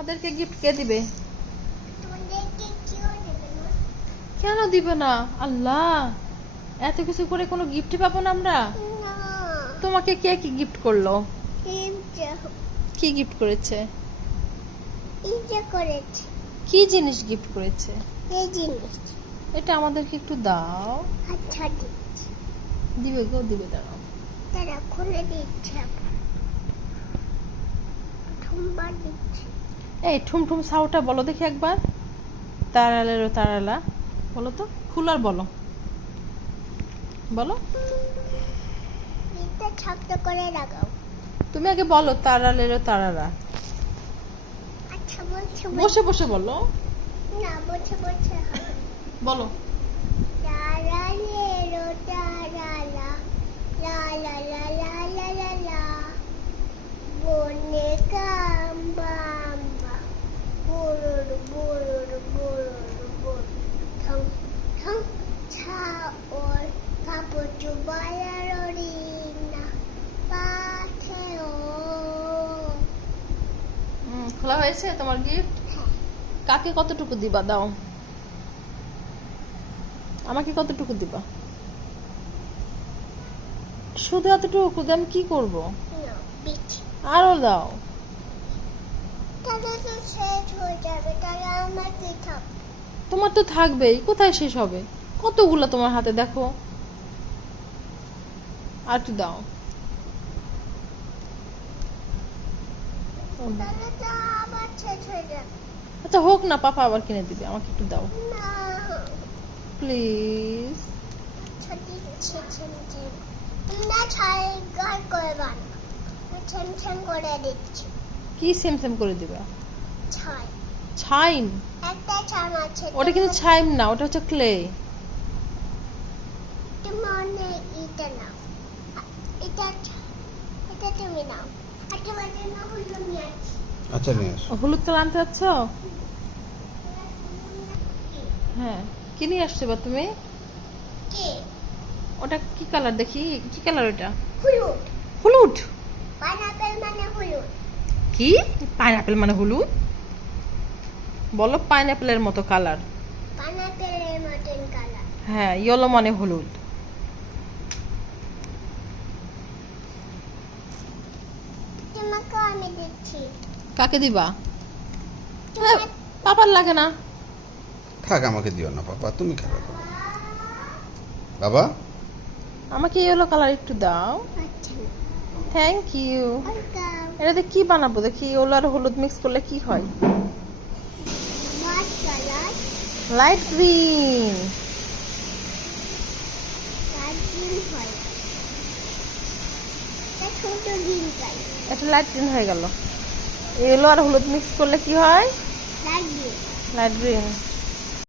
আমাদেরকে গিফট কে দিবে? কেন দিবে না? আল্লাহ এত কিছু করে কোনো গিফট পাবো না আমরা? তোমাকে কে কি গিফট করল? কি গিফট করেছে? কি জিনিস গিফট করেছে? এই জিনিস। এটা আমাদেরকে একটু দাও। আচ্ছা দিবে গো দিবে দাঁড়াও। তারা খুলে দিচ্ছে প্রথমবার দিচ্ছি। এই ঠুম ঠুম সাউটা বলো দেখি একবার। তারালেরও তারালা। বলো তো খুলার বলো। বলো। শক্ত করে লাগাও। তুমি আগে বলো তারালেরও তারালা। আচ্ছা বলছো বসে বসে বলো। না বসে বসে বলো। খোলা হয়েছে তোমার গিফট কাকে কতটুকু দিবা? দাও। আমাকে কতটুকু দিবা? শুধু এতটুকু? আমি কি করব? আরও দাও। হয়ে তোমার তো থাকবেই কোথায় শেষ হবে? কতগুলো তোমার হাতে দেখো। আটু দাও আচ্ছা হোক না পাপা আবার কিনে দিবে আমাকে একটু দাও প্লিজ কি সেম সেম করে দিবা? ছাইম ওটা কিন্তু ছাইম না ওটা হচ্ছে ক্লে আচ্ছা নিয়ে আসো। হলুদ কালার আনতে চাচ্ছ হ্যাঁ কি নিয়ে আসছো বা তুমি? ওটা কি কালার? দেখি কি কালার ওটা? হলুদ। হলুদ? পাইনাপেল মানে হলুদ। কি? পাইনাপেল মানে হলুদ? বলো পাইনাপেলের মতো কালার। পাইনাপেলের মতন কালার। হ্যাঁ ইয়েলো মানে হলুদ। তোমাকে আমি দিচ্ছি। কাকে দিবা? পাপার লাগে না। থাক আমাকে দিও না বাবা তুমি খেলা করো বাবা? আমাকে ইয়েলো কালার একটু দাও। আচ্ছা। থ্যাংক ইউ এটাতে কি বানাবো? দেখি ইয়েলো আর হলুদ মিক্স করলে কি হয়? লাইট গ্রিন লাইট গ্রিন হয়। এটা লাইট গ্রিন হয়ে গেল। ইয়েলো আর হলুদ মিক্স করলে কি হয়? Light green